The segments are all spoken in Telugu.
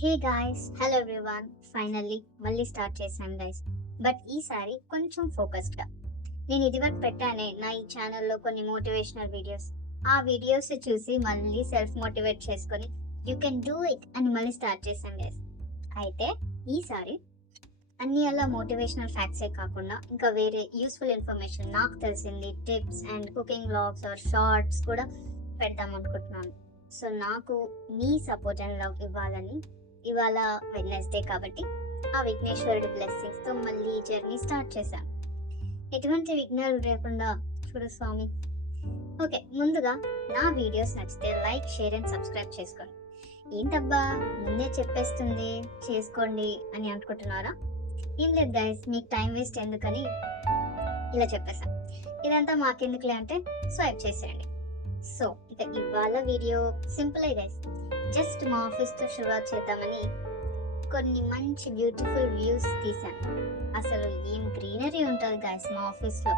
Hey guys, hello everyone. Finally మళ్ళీ స్టార్ట్ చేశాను గైస్. బట్ ఈసారి కొంచెం ఫోకస్డ్గా. నేను ఇదివరకు పెట్టానే నా ఈ ఛానల్లో కొన్ని మోటివేషనల్ వీడియోస్. ఆ వీడియోస్ చూసి మళ్ళీ సెల్ఫ్ మోటివేట్ చేసుకొని యూ కెన్ డూ ఇట్ అని మళ్ళీ స్టార్ట్ చేశాను గైస్. అయితే ఈసారి అన్ని అలా మోటివేషనల్ ఫ్యాక్ట్సే కాకుండా ఇంకా వేరే యూస్ఫుల్ ఇన్ఫర్మేషన్ నాకు తెలిసింది, tips and cooking vlogs or shorts కూడా పెడదాం అనుకుంటున్నాను. సో నాకు మీ సపోర్ట్ అండ్ లవ్ ఇవ్వాలని ఇవాళ వెడ్నెస్డే కాబట్టి ఆ విఘ్నేశ్వరుడి బ్లెస్సింగ్స్తో మళ్ళీ జర్నీ స్టార్ట్ చేశాను. ఎటువంటి విఘ్నాలు లేకుండా చూడు స్వామి. ఓకే, ముందుగా నా వీడియోస్ నచ్చితే లైక్, షేర్ అండ్ సబ్స్క్రైబ్ చేసుకోండి. ఏంటబ్బా ముందే చెప్పేస్తుంది చేసుకోండి అని అనుకుంటున్నారా? ఏం లేదు గైస్, మీకు టైం వేస్ట్ ఎందుకని ఇలా చెప్పేశాను. ఇదంతా మాకెందుకులే అంటే స్వైప్ చేసేయండి. సో ఇక ఇవాళ వీడియో సింపుల్ గైస్. జస్ట్ మా ఆఫీస్తో షురువాత్ చేద్దామని కొన్ని మంచి బ్యూటిఫుల్ వ్యూస్ తీశాను. అసలు ఏం గ్రీనరీ ఉంటుంది గైస్ మా ఆఫీస్లో.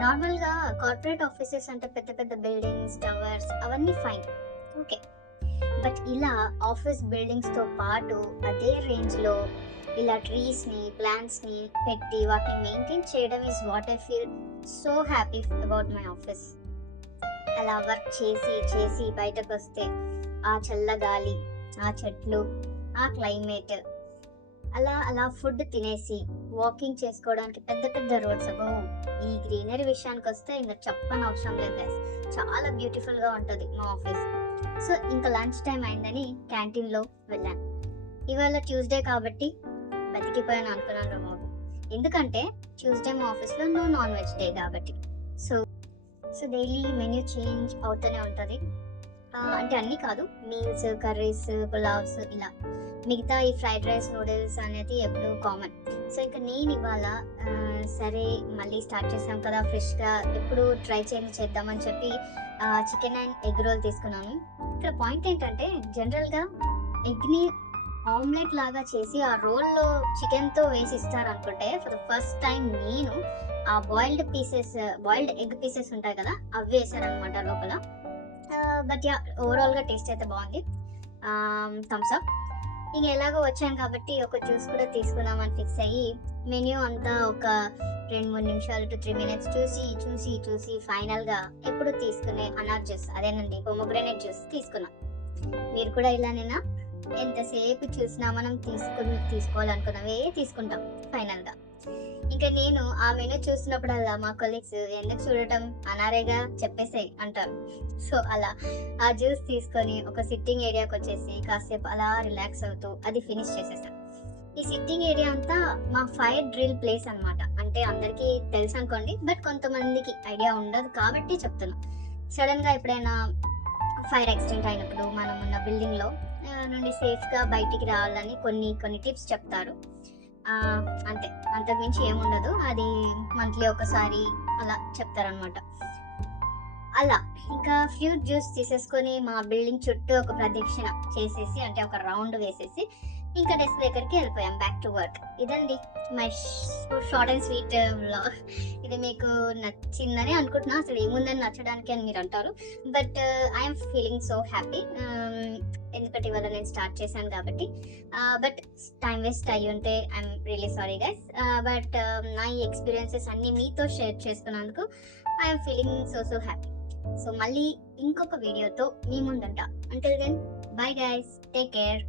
నార్మల్గా కార్పొరేట్ ఆఫీసెస్ అంటే పెద్ద పెద్ద బిల్డింగ్స్, టవర్స్ అవన్నీ ఫైన్, ఓకే. బట్ ఇలా ఆఫీస్ బిల్డింగ్స్తో పాటు అదే రేంజ్లో ఇలా ట్రీస్ని, ప్లాంట్స్ని పెట్టి వాటిని మెయింటైన్ చేయడం is what I feel so happy about my office. అలా వర్క్ చేసి చేసి బయటకు వస్తే ఆ చల్ల గాలి, ఆ చెట్లు, ఆ క్లైమేట్, అలా అలా ఫుడ్ తినేసి వాకింగ్ చేసుకోవడానికి పెద్ద పెద్ద రోడ్స్. అబ్బో ఈ గ్రీనరీ విషయానికి వస్తే ఇంకా చెప్పని అవసరం లేదు గైస్, చాలా బ్యూటిఫుల్గా ఉంటుంది మా ఆఫీస్. సో ఇంకా లంచ్ టైం అయిందని క్యాంటీన్లో వెళ్ళాను. ఇవాళ ట్యూస్డే కాబట్టి బతికిపోయాను అనుకున్నాను బాబు, ఎందుకంటే ట్యూస్డే మా ఆఫీస్లో నో నాన్ వెజ్ డే కాబట్టి. సో డైలీ మెన్యూ చేంజ్ అవుతూనే ఉంటుంది. అంటే అన్నీ కాదు, మీల్స్, కర్రీస్, పులావ్స్ ఇలా. మిగతా ఈ ఫ్రైడ్ రైస్, నూడిల్స్ అనేది ఎప్పుడు కామన్. సో ఇంకా నేను ఇవాళ సరే మళ్ళీ స్టార్ట్ చేసాం కదా ఫ్రెష్గా, ఎప్పుడు ట్రై చేద్దామని చెప్పి చికెన్ అండ్ ఎగ్ రోల్ తీసుకున్నాను. ఇక్కడ పాయింట్ ఏంటంటే జనరల్గా ఎగ్ని ఆమ్లెట్ లాగా చేసి ఆ రోల్లో చికెన్తో వేసి ఇస్తారు అనుకుంటే, ఫర్ ద ఫస్ట్ టైం నేను ఆ బాయిల్డ్ ఎగ్ పీసెస్ ఉంటాయి కదా అవి వేసారనమాట లోపల. బట్ యా, ఓవరాల్గా టేస్ట్ అయితే బాగుంది. Thumbs up. ఇంక ఎలాగో వచ్చాను కాబట్టి ఒక జ్యూస్ కూడా తీసుకుందామని ఫిక్స్ అయ్యి మెన్యూ అంతా ఒక 2-3 నిమిషాలు to 3 minutes చూసి ఫైనల్గా ఎప్పుడు తీసుకునే అనార్ జ్యూస్, అదేనండి పొమోగ్రానేట్ జ్యూస్ తీసుకున్నాం. మీరు కూడా ఇలానేనా? ఎంతసేపు చూసినా మనం తీసుకోవాలనుకున్నవే తీసుకుంటాం ఫైనల్గా. ఇంకా నేను ఆ మెనూ చూసినప్పుడల్లా మా కొలీగ్స్ ఎందుకు చూడటం, అనారేగా చెప్పేసాయి అంటారు. సో అలా ఆ జ్యూస్ తీసుకొని ఒక సిట్టింగ్ ఏరియాకి వచ్చేసి కాసేపు అలా రిలాక్స్ అవుతూ అది ఫినిష్ చేసేసాం. ఈ సిట్టింగ్ ఏరియా అంతా మా ఫైర్ డ్రిల్ ప్లేస్ అనమాట. అంటే అందరికీ తెలుసు అనుకోండి, బట్ కొంతమందికి ఐడియా ఉండదు కాబట్టి చెప్తున్నా. సడన్గా ఎప్పుడైనా ఫైర్ యాక్సిడెంట్ అయినప్పుడు మనం ఉన్న బిల్డింగ్లో నుండి సేఫ్గా బయటికి రావాలని కొన్ని టిప్స్ చెప్తారు. అంతే, అంతకుమించి ఏముండదు. అది మంత్లీ ఒకసారి అలా చెప్తారనమాట. అలా ఇంకా ఫ్రూట్ జ్యూస్ తీసేసుకొని మా బిల్డింగ్ చుట్టూ ఒక ప్రదక్షిణ చేసేసి, అంటే ఒక రౌండ్ వేసేసి ఇంకా డెస్క్ దగ్గరికి వెళ్ళిపోయాం, బ్యాక్ టు వర్క్. ఇదండి my short and sweet vlog. ఇది మీకు నచ్చిందని అనుకుంటున్నా. అసలు ఏముందని నచ్చడానికి అని మీరు అంటారు, but I'm feeling so happy. ఎందుకంటే ఇవాళ నేను స్టార్ట్ చేశాను కాబట్టి. బట్ టైం వేస్ట్ అయ్యి ఉంటే I'm really sorry guys. But నా ఈ ఎక్స్పీరియన్సెస్ అన్నీ మీతో షేర్ చేసుకున్నందుకు I'm feeling so happy. So మళ్ళీ ఇంకొక వీడియోతో మీ ముందుంటా. Until then bye guys, take care.